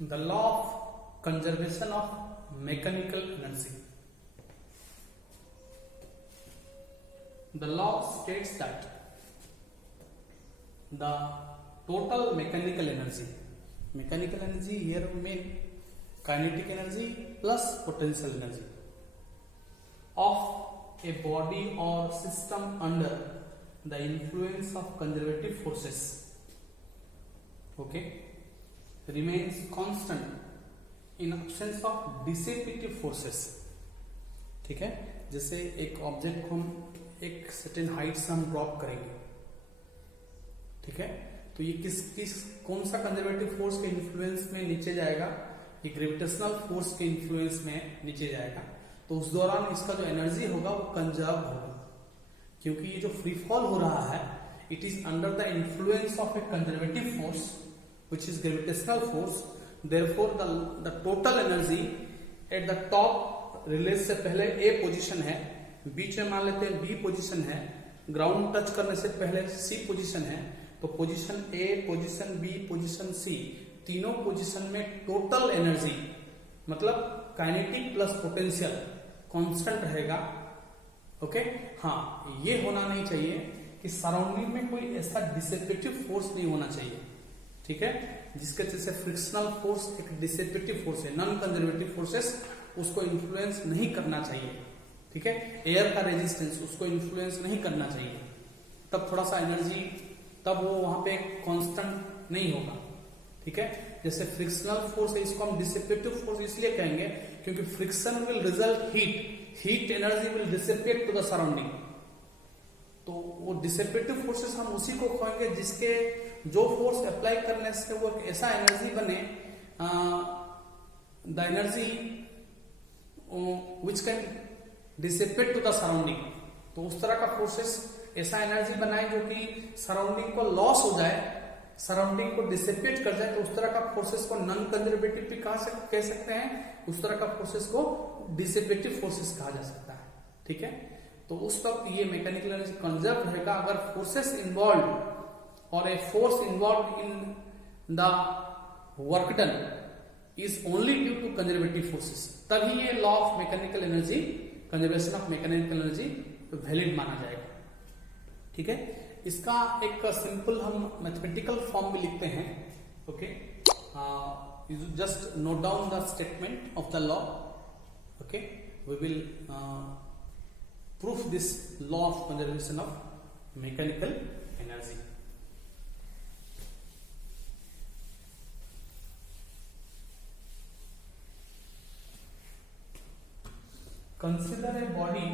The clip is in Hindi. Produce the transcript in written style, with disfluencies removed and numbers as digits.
The law of conservation of mechanical energy. The law states that the total mechanical energy here mean kinetic energy plus potential energy of a body or system under the influence of conservative forces, okay, remains constant in absence of dissipative forces. ठीक है, जैसे एक ऑब्जेक्ट को हम एक सर्टेन हाइट से हम ड्रॉप करेंगे, ठीक है, तो ये किस कौन सा कंजर्वेटिव फोर्स के इन्फ्लुएंस में नीचे जाएगा? ये ग्रेविटेशनल फोर्स के इन्फ्लुएंस में नीचे जाएगा। तो उस दौरान इसका जो एनर्जी होगा वो कंजर्व होगा, क्योंकि ये जो फ्री फॉल हो रहा है it is under the influence of A conservative force which is gravitational force. Therefore the total energy at the top release से पहले A पोजीशन है, बीच में मान लेते हैं B पोजीशन है, ग्राउंड टच करने से पहले C पोजीशन है, तो position A, position B, position C, तीनों पोजीशन में टोटल एनर्जी मतलब काइनेटिक प्लस पोटेंशियल कांस्टेंट रहेगा। ओके, हाँ, ये होना नहीं चाहिए कि सराउंडिंग में कोई ऐसा डिसिपेटिव फोर्स नहीं होना चाहिए, ठीक है, जिसके जैसे फ्रिक्शनल फोर्स एक डिसिपेटिव फोर्स है, नॉन कंजर्वेटिव फोर्सेस उसको इन्फ्लुएंस नहीं करना चाहिए, ठीक है, एयर का रेजिस्टेंस उसको इन्फ्लुएंस नहीं करना चाहिए, तब थोड़ा सा एनर्जी तब वो वहां पे कांस्टेंट नहीं होगा, ठीक है। जैसे फ्रिक्शनल फोर्स है इसको हम डिसिपेटिव फोर्स इसलिए कहेंगे क्योंकि friction will result heat energy will dissipate to the surrounding, तो वो डिसिपेटिव फोर्सेस हम उसी को कहेंगे जिसके जो फोर्स अप्लाई करने से वो ऐसा एनर्जी बने, the energy which can dissipate to the surrounding, तो उस तरह का फोर्सेस ऐसा एनर्जी बनाए जो कि सराउंडिंग को लॉस हो जाए, सराउंडिंग को डिसिपेट कर जाए, तो उस तरह का फोर्सेस को नॉन कंजर्वेटिव भी कह सकते हैं, उस तरह का फोर्सेस को डिसिपेटिव फोर्सेस कहा जा सकता है, ठीक है। तो उस वक्त ये मैकेनिकल एनर्जी कंजर्व रहेगा अगर फोर्सेस इन्वॉल्व और a force involve in the work done is only due to conservative forces, तभी ये law of mechanical energy, conservation of mechanical energy valid माना जाएगा, ठीक है। इसका एक सिंपल हम मैथमेटिकल फॉर्म में लिखते हैं, okay, just note down the statement of the law, okay, we will prove this law of conservation of mechanical energy. Consider a body